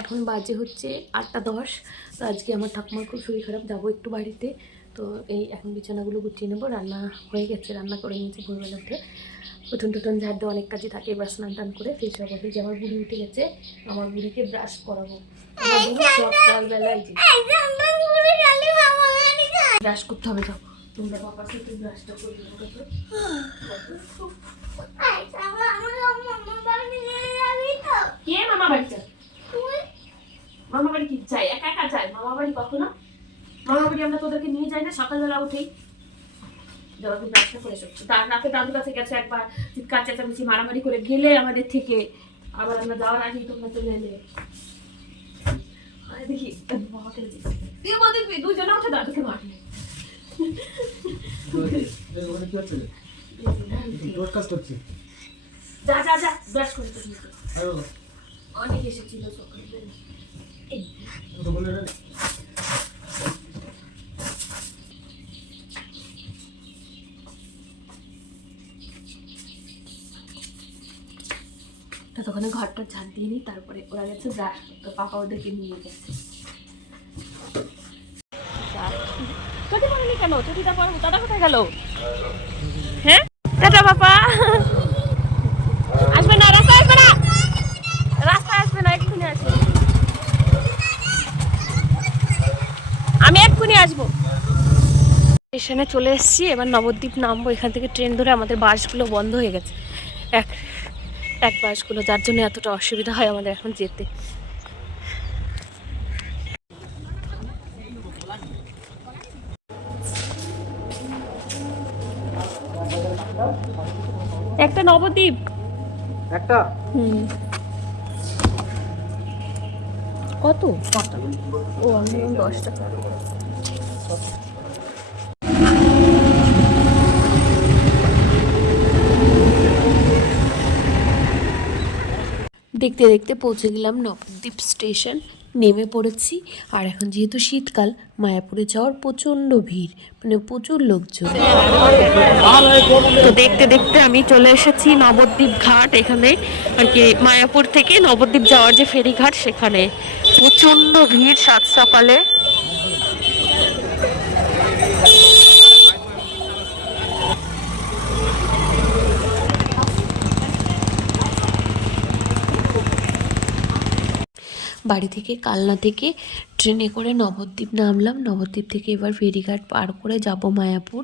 এখন বাজে হচ্ছে আটটা দশ। তো আজকে আমার ঠাকুমার খুব শরীর খারাপ যাব একটু বাড়িতে। তো এই এখন বিছানাগুলো গুছিয়ে নেব রান্না হয়ে গেছে রান্না করে নিয়েছি ভোরবেলা উঠে উঠোন টুটন ঝাড় দেওয়া অনেক কাজে থাকে এবার স্নান টান করে ফ্রেশ হব এই যে আমার বুড়ি উঠে গেছে আমার বুড়িকে ব্রাশ করাবো। সকালবেলায় যে ব্রাশ করতে হবে যাও। তোমরা বাবার সাথে ব্রাশটা করে নেব তো। কে মামা বাড়ি মামা বাড়ি কি চাই একা একা চাই মামা বাড়ি কখনো? মামা বাড়ি আমরা তোদেরকে নিয়ে যাই না? সকালবেলা উঠেই। জবাকে ব্রাশটা করে এসেছি তার রাতে দাদুর কাছে গেছে একবার। চিৎকার চেঁচামেচি মারামারি করে গেলে আমাদের থেকে। আবার আমরা যাওয়ার আগেই তোমরা চলে এলে। আরে দেখি তুই বল দেখবি দুজনে উঠে দাদুকে মারলে। যা যা যা ব্রাশ করে অনেক এসেছিল সকালে ততক্ষণে ঘরটা ঝাড় দিয়ে নিই তারপরে ওরা গেছে ব্রাশ করতে পাপা ওদেরকে নিয়ে গেছে। চটি পড়েনি কেন? চটিটা পড়ো দাদা কোথায় গেল? হ্যাঁ? টাটা বাবা আসবে না রাস্তায় আসবে না রাস্তায় আসবে না এক্ষুনি আসবে আমি এক্ষুনি আসব। স্টেশনে চলে এসেছি এবার নবদ্বীপ নামবো। এখান থেকে ট্রেন ধরে আমাদের বাসগুলো বন্ধ হয়ে গেছে। এক এক বাসগুলো যার জন্য এতটা অসুবিধা হয় আমাদের এখন যেতে। একটা নবদ্বীপ। একটা? হুম। কত? ও আমি দশ টাকা। দেখতে দেখতে পৌঁছে গেলাম নবদ্বীপ স্টেশন। নেমে পড়েছি। আর এখন যেহেতু শীতকাল, মায়াপুরে যাওয়ার প্রচণ্ড ভিড় মানে প্রচুর লোকজন। তো দেখতে দেখতে আমি চলে এসেছি নবদ্বীপ ঘাট। এখানে আর কি মায়াপুর থেকে নবদ্বীপ যাওয়ার যে ফেরিঘাট, সেখানে প্রচণ্ড ভিড় সাত সকালে। বাড়ি থেকে কালনা থেকে ট্রেনে করে নবদ্বীপ নামলাম। নবদ্বীপ থেকে এবার ফেরিঘাট পার করে যাব মায়াপুর।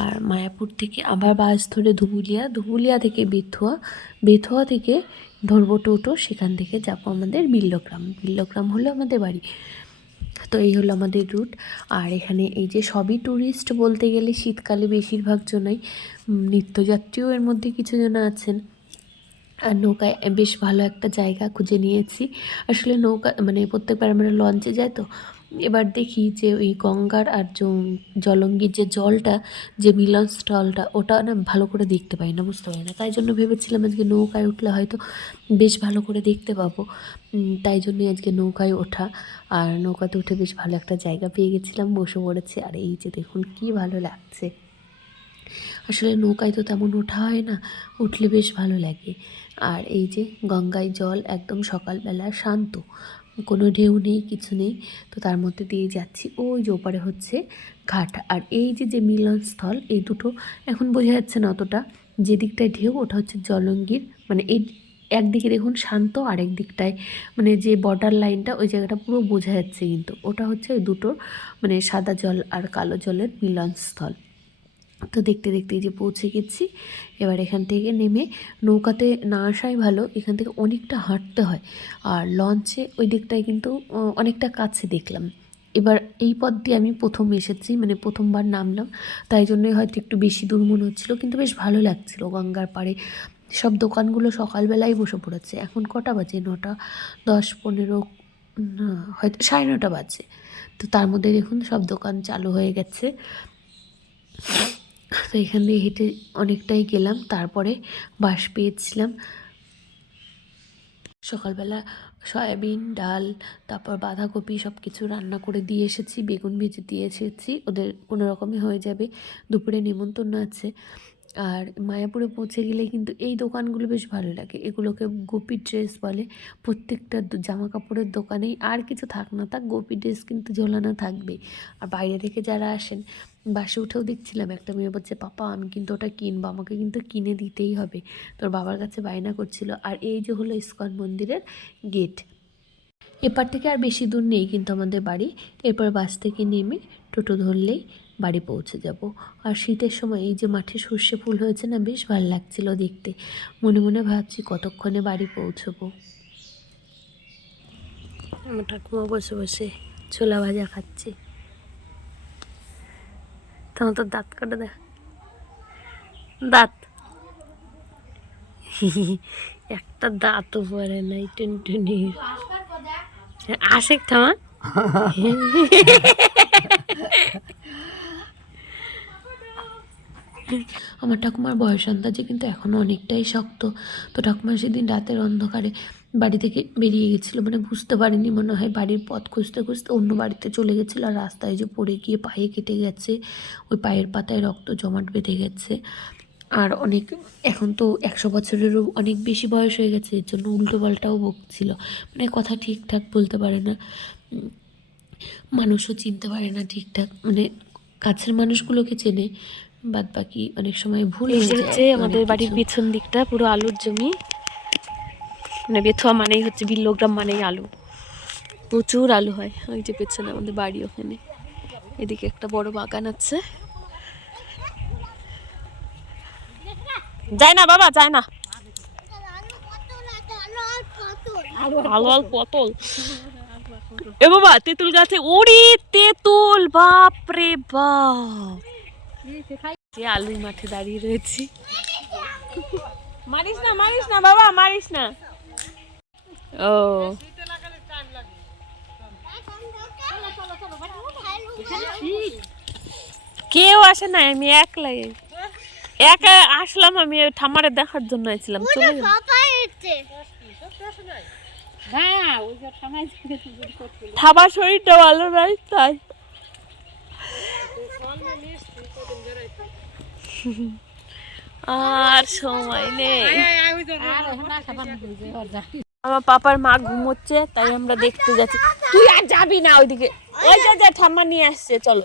আর মায়াপুর থেকে আবার বাস ধরে ধুবুলিয়া। ধুবুলিয়া থেকে বেথুয়া। বেথুয়া থেকে ধরবো টোটো। সেখান থেকে যাব আমাদের বিল্লগ্রাম। বিল্লগ্রাম হলো আমাদের বাড়ি। তো এই হলো আমাদের রুট। আর এখানে এই যে সবই ট্যুরিস্ট বলতে গেলে শীতকালে বেশিরভাগ জনই নিত্যযাত্রীও এর মধ্যে কিছু জন আছেন। আর নৌকায় বেশ ভালো একটা জায়গা খুঁজে নিয়েছি। আসলে নৌকা মানে প্রত্যেকবার আমরা লঞ্চে যাই তো, এবার দেখি যে ওই গঙ্গার আর জলঙ্গির যে জলটা, যে মিলন স্থলটা, ওটা না ভালো করে দেখতে পাই না, বুঝতে পারি না। তাই জন্য ভেবেছিলাম আজকে নৌকায় উঠলে হয়তো বেশ ভালো করে দেখতে পাবো। তাই জন্যই আজকে নৌকায় ওঠা। আর নৌকাতে উঠে বেশ ভালো একটা জায়গা পেয়ে গেছিলাম, বসে পড়েছি। আর এই যে দেখুন, কি ভালো লাগছে। আসলে নৌকায় তো তেমন ওঠা হয় না, উঠলে বেশ ভালো লাগে। আর এই যে গঙ্গায় জল একদম সকালবেলা শান্ত, কোনো ঢেউ নেই, কিছু নেই, তো তার মধ্যে দিয়ে যাচ্ছি। ওই যে ওপারে হচ্ছে ঘাট। আর এই যে যে মিলনস্থল, এই দুটো এখন বোঝা যাচ্ছে না অতটা। যে দিকটায় ঢেউ, ওটা হচ্ছে জলঙ্গির মানে এই একদিকে দেখুন শান্ত আর একদিকটায় মানে যে বর্ডার লাইনটা ওই জায়গাটা পুরো বোঝা যাচ্ছে কিন্তু। ওটা হচ্ছে ওই দুটোর মানে সাদা জল আর কালো জলের মিলনস্থল। তো দেখতে দেখতে যে পৌঁছে গেছি। এবার এখান থেকে নেমে নৌকাতে না আসাই ভালো, এখান থেকে অনেকটা হাঁটতে হয়। আর লঞ্চে ওই দিকটায় কিন্তু অনেকটা কাছে দেখলাম। এবার এই পথ দিয়ে আমি প্রথম এসেছি মানে প্রথমবার নামলাম। তাই জন্যই হয়তো একটু বেশি দূর মনে হচ্ছিল, কিন্তু বেশ ভালো লাগছিল। গঙ্গার পাড়ে সব দোকানগুলো সকালবেলাই বসে পড়েছে। এখন কটা বাজে? নটা, দশ, পনেরো হয়তো সাড়ে নটা বাজে। তো তার মধ্যে দেখুন সব দোকান চালু হয়ে গেছে। তো এখান দিয়ে হেঁটে অনেকটাই গেলাম, তারপরে বাস পেয়েছিলাম। সকালবেলা সয়াবিন, ডাল, তারপর বাঁধাকপি সব কিছু রান্না করে দিয়ে এসেছি, বেগুন ভেজে দিয়ে এসেছি। ওদের কোনো রকমই হয়ে যাবে, দুপুরে নেমন্তন্ন আছে। আর মায়াপুরে পৌঁছে গেলে কিন্তু এই দোকানগুলো বেশ ভালো লাগে। এগুলোকে গোপী ড্রেস বলে। প্রত্যেকটা জামা কাপড়ের দোকানেই আর কিছু থাক না থাক, গোপী ড্রেস কিন্তু ঝোলানো থাকবে। আর বাইরে থেকে যারা আসেন, বাসে উঠেও দেখছিলাম একটা মেয়ে বলছে, পাপা, আমি কিন্তু ওটা কিনবো, আমাকে কিন্তু কিনে দিতেই হবে। তোর বাবার কাছে বায়না করছিল। আর এই যে হলো ইস্কন মন্দিরের গেট। এপার থেকে আর বেশি দূর নেই কিন্তু আমাদের বাড়ি। এরপর বাস থেকে নেমে টোটো ধরলেই বাড়ি পৌঁছে যাব। আর শীতের সময় এই যে মাঠে সর্ষে ফুল হয়েছে না, বেশ ভালো লাগছিল দেখতে। মনে মনে ভাবছি কতক্ষণে বাড়ি পৌঁছবো। আমার ঠাকুমা বসে বসে ছোলা ভাজা খাচ্ছে। তখন তো দাঁত কাটা দেখ। দাঁত। একটা দাঁতও পরে নাই, টুনটুনি। আশেক থামা। আমার ঠাকুমার বয়স আন্দাজে কিন্তু এখনও অনেকটাই শক্ত। তো ঠাকুমা সেদিন রাতের অন্ধকারে বাড়ি থেকে বেরিয়ে গেছিল মানে বুঝতে পারিনি মনে হয় বাড়ির পথ খুঁজতে খুঁজতে অন্য বাড়িতে চলে গেছিল আর রাস্তায় যে পড়ে গিয়ে পায়ে কেটে গেছে, ওই পায়ের পাতায় রক্ত জমাট বেঁধে গেছে। আর অনেক, এখন তো একশো বছরেরও অনেক বেশি বয়স হয়ে গেছে, এর জন্য উল্টো পাল্টাও বকছিল। মানে কথা ঠিকঠাক বলতে পারে না। মানুষও চিনতে পারে না ঠিকঠাক। মানে কাছের মানুষগুলোকে চেনে বাদ বাকি অনেক সময় ভুল এই যে যায় হচ্ছে আমাদের বাড়ির। পিছন দিকটা পুরো আলুর জমি। মানে বেথুয়া মানেই হচ্ছে বিল্লগ্রাম মানেই আলু। প্রচুর আলু হয় ওই যে পেছনে আমাদের বাড়ি ওখানে। এদিকে একটা বড় বাগান আছে। যায় না বাবা যায় না। আলু আর পটল। এ বাবা তেঁতুল গাছে ওরে তেঁতুল বাপ। রে বাপ যে আলুর মাঠে দাঁড়িয়ে রয়েছি। মারিস না মারিস না বাবা মারিস না। ও। কেউ আসে না আমি একলাই। একা আসলাম আমি ঠামারে দেখার জন্য আইছিলাম। চলে গেলাম। ঠামার শরীরটা ভালো নাই তাই। আর সময় নেই। আমার পাপার মা ঘুমোচ্ছে তাই আমরা দেখতে যাচ্ছি। তুই আর যাবি না ওইদিকে। ওই যে যে ঠাম্মা নিয়ে আসছে চলো।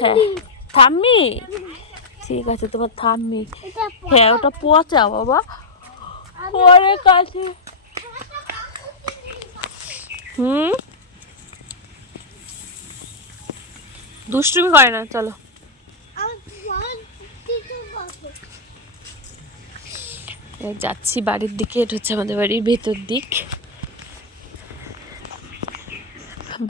হ্যাঁ। থাম্মি ঠিক আছে তোমার থাম্মি হ্যাঁ ওটা পচা বাবা। পরে কাছে। হুম? দুষ্টুমি করে না চলো এই যাচ্ছি বাড়ির দিকে, এটা হচ্ছে আমাদের বাড়ির ভেতর দিক।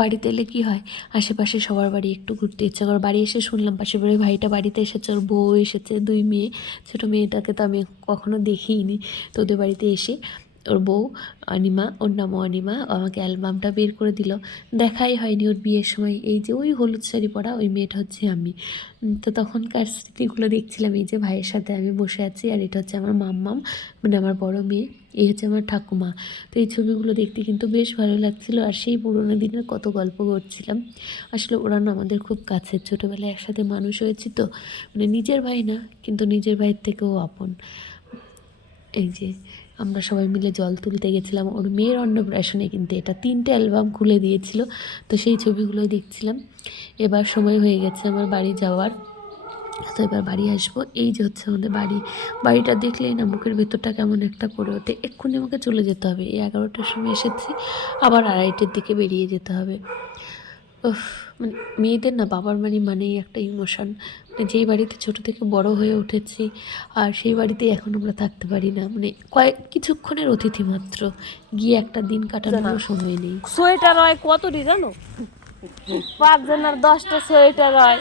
বাড়িতে এলে কি হয়? আশেপাশে সবার বাড়ি একটু ঘুরতে ইচ্ছা করে। বাড়ি এসে শুনলাম পাশে বাড়ি ভাইটা বাড়িতে এসেছে, ওর বউ এসেছে, দুই মেয়ে, ছোটো মেয়েটাকে তো আমি কখনো দেখিইনি তো ওদের বাড়িতে এসে ওর বউ অনিমা, ওর নাম অনিমা আমাকে অ্যালবামটা বের করে দিল। দেখাই হয়নি ওর বিয়ের সময়। এই যে ওই হলুদ শাড়ি পরা ওই মেয়েটা হচ্ছে আমি। তো তখনকার স্মৃতিগুলো দেখছিলাম এই যে ভাইয়ের সাথে আমি বসে আছি আর এটা হচ্ছে আমার মাম্মাম মানে আমার বড় মেয়ে। এই হচ্ছে আমার ঠাকুমা। তো এই ছবিগুলো দেখতে কিন্তু বেশ ভালো লাগছিল আর সেই পুরোনো দিনের কত গল্প করছিলাম। আসলে ওরা না আমাদের খুব কাছের। ছোটোবেলায় একসাথে মানুষ হয়েছি তো। মানে নিজের ভাই না, কিন্তু নিজের ভাইয়ের থেকেও আপন। এই যে আমরা সবাই মিলে জল তুলতে গেছিলাম। ওর মেয়ের অন্নপ্রাশনে কিন্তু এটা তিনটে অ্যালবাম খুলে দিয়েছিল। তো সেই ছবিগুলোই দেখছিলাম। এবার সময় হয়ে গেছে আমার বাড়ি যাওয়ার। তো এবার বাড়ি আসব। এই যে হচ্ছে আমাদের বাড়ি। বাড়িটা দেখলেই না মুখের ভেতরটা কেমন একটা করে ওঠে। এক্ষুনি আমাকে চলে যেতে হবে। এই এগারোটার সময় এসেছি। আবার আড়াইটের দিকে বেরিয়ে যেতে হবে। মানে মেয়েদের না বাবার বাড়ি মানেই একটা ইমোশন মানে যেই বাড়িতে ছোট থেকে বড় হয়ে উঠেছি আর সেই বাড়িতে এখন আমরা থাকতে পারি না। মানে কয়েক কিছুক্ষণের অতিথি মাত্র। গিয়ে একটা দিন কাটানোর সময় নেই। সোয়েটার হয় কতটি জানো? পাঁচজনের দশটা সোয়েটার হয়।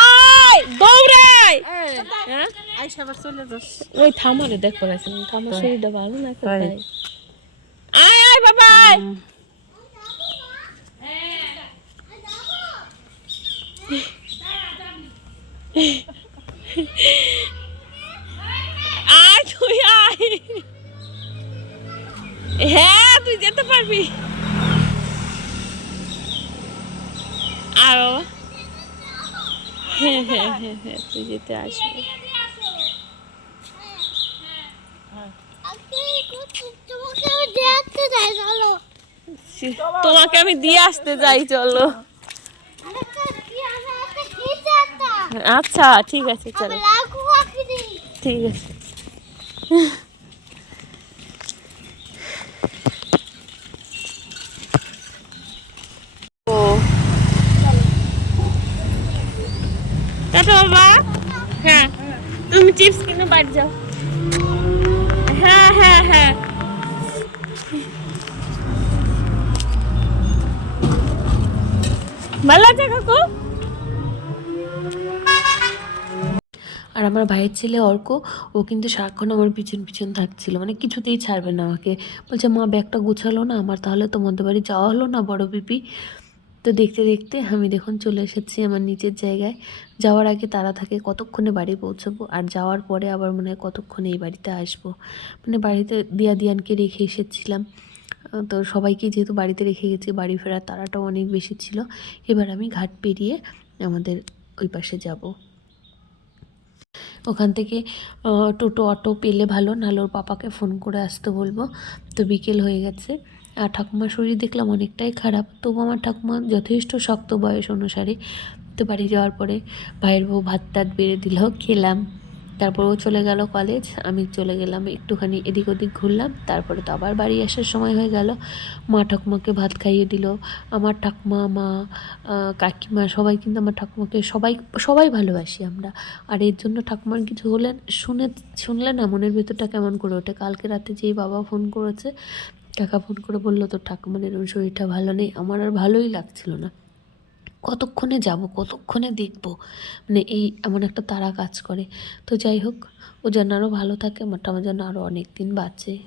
আয় দৌড়াই! হ্যাঁ? ওই থামারে দেখ পড়াইছিলাম থামার শরীরটা ভালো না তাই। আয় আয় বাবা আয়। তুই আয়। হ্যাঁ তুই যেতে পারবি। আর বাবা। হ্যাঁ হ্যাঁ হ্যাঁ হ্যাঁ পুজোতে আসবে। তোমাকে আমি দিয়ে আসতে যাই চলো। আচ্ছা ঠিক আছে চলো ঠিক আছে ও টাটা বাবা হ্যাঁ তুমি চিপস কিনে বাড়ি যাও হ্যাঁ হ্যাঁ হ্যাঁ ভালো আছে কাকু আর আমার ভাইয়ের ছেলে অর্ক, ও কিন্তু সারাক্ষণ আমার পিছন পিছন থাকছিল। মানে কিছুতেই ছাড়বে না আমাকে। বলছে, মা, ব্যাগটা গুছালো না, আমার তাহলে তোমাদের বাড়ি যাওয়া হলো না, বড় পিপি তো দেখতে দেখতে আমি দেখুন চলে এসেছি আমার নিচের জায়গায়। যাওয়ার আগে তারা থাকে কতক্ষণে বাড়ি পৌঁছাবো? আর যাওয়ার পরে আবার মনে হয় কতক্ষণে এই বাড়িতে আসব? মানে বাড়িতে দিয়া দিয়ানকে রেখে এসেছিলাম। তো সবাইকে যেহেতু বাড়িতে রেখে গেছি, বাড়ি ফেরার তারাটাও অনেক বেশি ছিল। এবার আমি ঘাট পেরিয়ে আমাদের ওই পাশে যাব। ওখান থেকে টোটো, অটো পেলে ভালো, নাহলে ওর পাপাকে ফোন করে আসতে বলব। তো বিকেল হয়ে গেছে। আর ঠাকুমার শরীর দেখলাম অনেকটাই খারাপ। তবু আমার ঠাকুমা যথেষ্ট শক্ত বয়স অনুসারে তো বাড়ি যাওয়ার পরে ভাইয়ের বউ ভাত টাত বেড়ে দিল, খেলাম। তারপর ও চলে গেল কলেজ আমি চলে গেলাম একটুখানি এদিক ওদিক ঘুরলাম, তারপরে তো আবার বাড়ি আসার সময় হয়ে গেল। মা ঠাকুমাকে ভাত খাইয়ে দিল, আমার ঠাকুমা, মা কাকিমা সবাই কিন্তু আমার ঠাকুমাকে সবাই সবাই ভালোবাসি আমরা। আর এর জন্য ঠাকুমার কিছু হলে শুনে, শুনলে না মনের ভেতরটা কেমন করে ওঠে? কালকে রাতে যেই বাবা ফোন করেছে, কাকা ফোন করে বলল, তোর ঠাকুমার এরকম শরীরটা ভালো নেই। আমার আর ভালোই লাগছিল না। কতক্ষণে যাব, কতক্ষণে দেখব? মানে এই এমন একটা তারা কাজ করে। তো যাই হোক, ও যেন আরও ভালো থাকে আমার যেন আরও অনেক দিন বাঁচে।